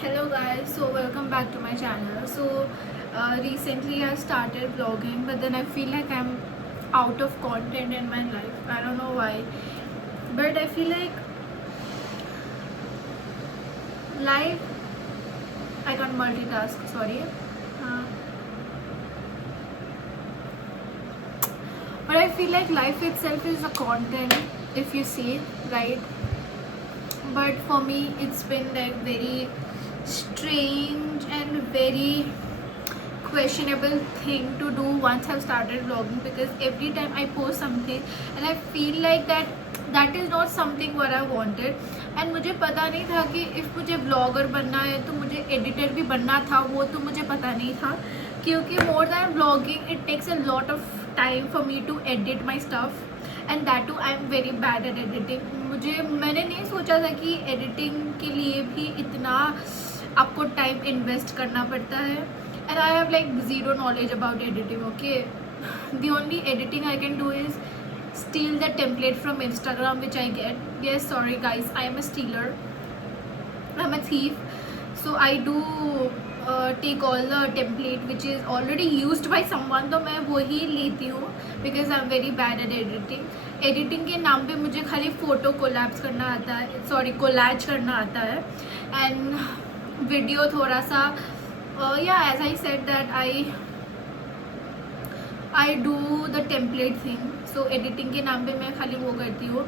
Hello guys, so welcome back to my channel. Recently I started vlogging, but then I feel like I'm out of content in my life. I don't know why, but I feel like life, I can't multitask, sorry. uh, but I feel like life itself is a content, if you see, right? But for me it's been like very strange and very questionable thing to do once I've started vlogging, because every time I post something and I feel like that is not something what I wanted. And मुझे पता नहीं था कि if मुझे blogger बनना है तो मुझे एडिटर भी बनना था, वो तो मुझे पता नहीं था, क्योंकि more than blogging it takes a lot of time for me to edit my stuff and that too I am very bad at editing. मैंने नहीं सोचा था कि एडिटिंग के लिए भी इतना आपको टाइम इन्वेस्ट करना पड़ता है. And I have like zero knowledge about editing. Okay, the only editing I can do is steal the template from Instagram which I get. Yes, sorry guys, I am a stealer, I'm a thief. So I do take all the template which is already used by someone, तो मैं वो ही लेती हूँ because I'm very bad at editing. Editing के नाम पे मुझे खाली फ़ोटो कोलैप्स करना आता है, सॉरी कोलैज करना आता है, एंड वीडियो थोड़ा सा yeah, as I said that I do the template thing. So editing के नाम पे मैं खाली वो करती हूँ,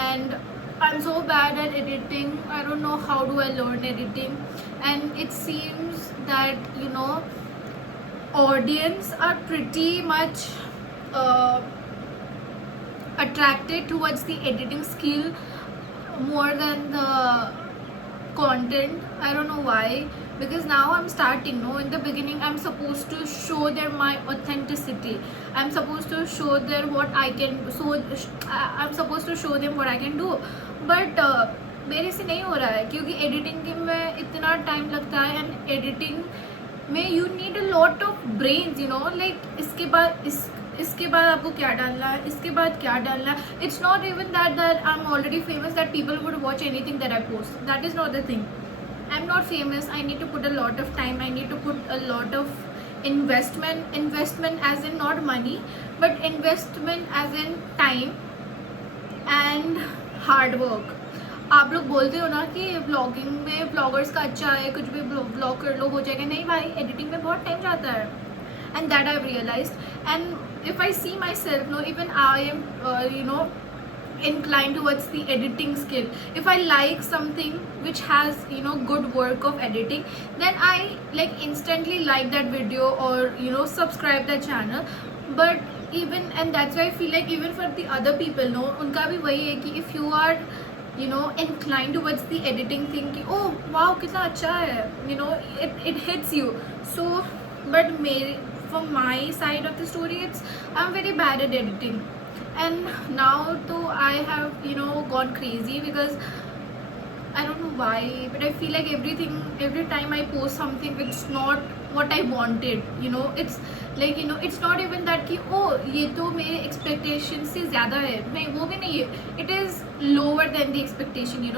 and I'm so bad at editing. I don't know how do I learn editing, and it seems that audience are pretty much uh, attracted towards the editing skill more than the content. I don't know why, because now I'm starting. No, in the beginning I'm supposed to show them my authenticity. I'm supposed to show them what I can. I'm supposed to show them what I can do. But मेरे से नहीं हो रहा है, क्योंकि editing में इतना time लगता है, एंड एडिटिंग में you need a lot of brains, like इसके बाद आपको क्या डालना है, इसके बाद क्या डालना है. It's not even that I am already famous that people would watch anything that I post. That is not the thing. I am not famous. I need to put a lot of time. I need to put a lot of investment as in not money, but investment as in time and hard work. आप लोग बोलते हो ना कि blogging में bloggers का अच्छा है, कुछ भी ब्लॉग कर लो हो जाएगा. नहीं भाई, एडिटिंग में बहुत टाइम जाता है, and that I've realized. And if I see myself, no, even I am inclined towards the editing skill. If I like something which has good work of editing, then I like instantly like that video or subscribe that channel. But even, and that's why I feel like even for the other people, no, उनका भी वही है कि if you are inclined towards the editing thing कि oh wow कितना अच्छा है, it hits you. So but from my side of the story, it's I'm very bad at editing. And now though I have gone crazy, because I don't know why, but I feel like every time I post something, it's not what I wanted. It's like it's not even that कि oh ये तो मेरे expectation से ज़्यादा है. नहीं, वो भी नहीं है. It is lower than the expectation.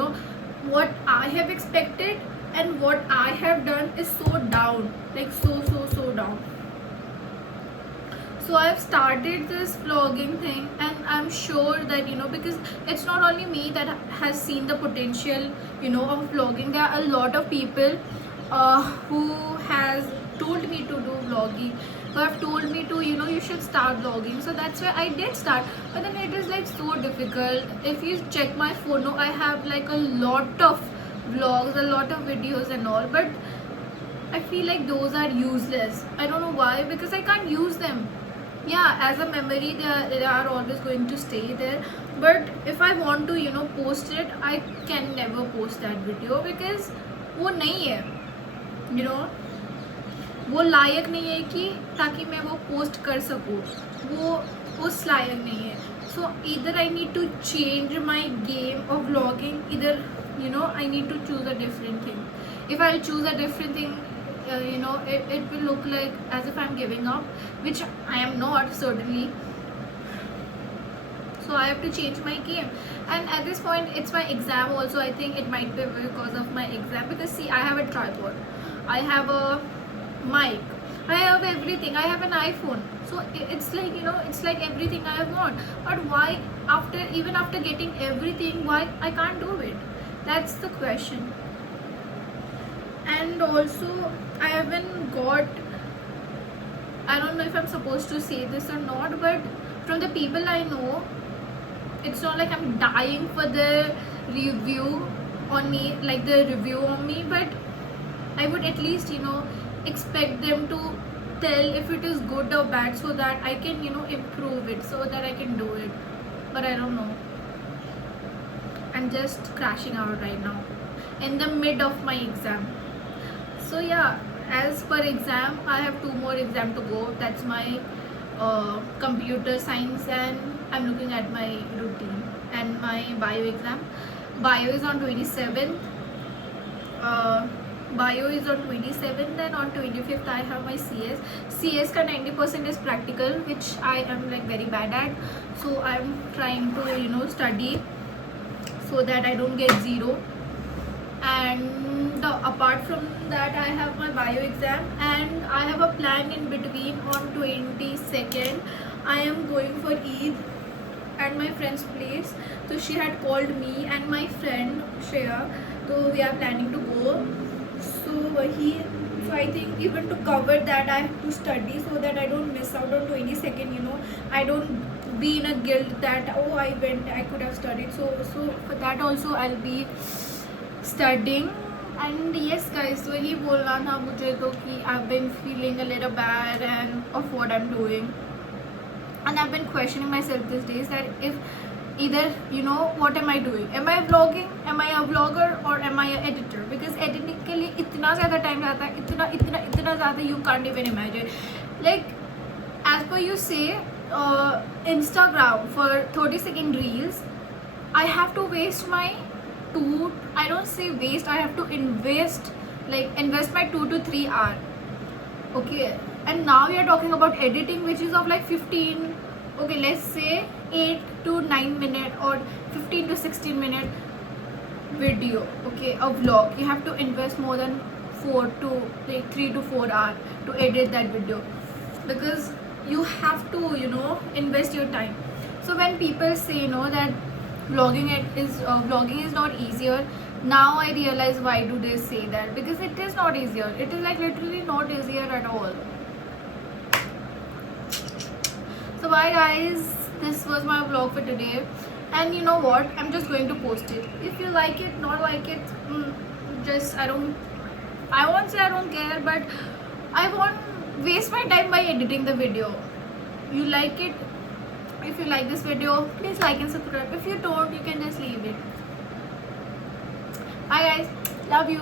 What I have expected and what I have done is so down, like so down. So I've started this vlogging thing, and I'm sure that because it's not only me that has seen the potential of vlogging. There are a lot of people who has told me to do vlogging, who have told me to you should start vlogging. So that's why I did start, but then it is like so difficult. If you check my phone, I have like a lot of vlogs, a lot of videos and all, but I feel like those are useless. I don't know why, because I can't use them. Yeah, as a memory they are always going to stay there, but if I want to post it, I can never post that video, because वो नहीं है, वो लायक नहीं है कि ताकि मैं वो पोस्ट कर सकूँ. वो उस लायक नहीं है. So either I need to change my game of vlogging, either I need to choose a different thing. If I'll choose a different thing, it will look like as if I'm giving up, which I am not, certainly. so I have to change my game. And at this point it's my exam also. I think it might be because of my exam, because see, I have a tripod, I have a mic, I have everything, I have an iPhone, so it's like, you know, it's like everything I want. But why, after, even after getting everything, why I can't do it? That's the question. And also I haven't got, I don't know if I'm supposed to say this or not, but from the people I know, it's not like I'm dying for the review on me, like the review on me, but I would at least, you know, expect them to tell if it is good or bad, so that I can, you know, improve it, so that I can do it. But I don't know. I'm just crashing out right now in the mid of my exam. So yeah, as per exam, I have 2 more exam to go. That's my computer science, and I'm looking at my routine, and my bio exam. Bio is on 27th. Bio is on 27th, and on 25th I have my CS. CS ka 90% is practical, which I am like very bad at. So I'm trying to, you know, study so that I don't get 0. And apart from that, I have my bio exam, and I have a plan in between. On 22nd I am going for Eid at my friend's place. So she had called me and my friend Shreya, so we are planning to go. So I think even to cover that, I have to study so that I don't miss out on 22nd, you know. I don't be in a guilt that, oh, I went, I could have studied. So for that also I'll be studying. And yes guys, so ही बोलना था मुझे तो कि I've been feeling a little bad and of what I'm doing, and I've been questioning myself these days that if either, you know, what am I doing? Am I vlogging? Am I a vlogger? Or am I an editor? Because editing के लिए इतना ज़्यादा time जाता है, इतना ज़्यादा, you can't even imagine. Like as per you say, Instagram for 30-second reels, I have to waste my I don't say waste, I have to invest my 2 to 3 hours. Okay, and now we are talking about editing, which is of like 15, okay, let's say 8 to 9 minute or 15 to 16 minute video. Okay, a vlog, you have to invest more than 3 to 4 hours to edit that video, because you have to, you know, invest your time. So when people say, you know, that vlogging is not easier, now I realize why do they say that, because it is not easier. It is like literally not easier at all. So bye guys, this was my vlog for today, and you know what, I'm just going to post it. If you like it, not like it, just I won't say I don't care, but I won't waste my time by editing the video. You like it, if you like this video, please like and subscribe. If you don't, you can just leave it. Bye guys, love you.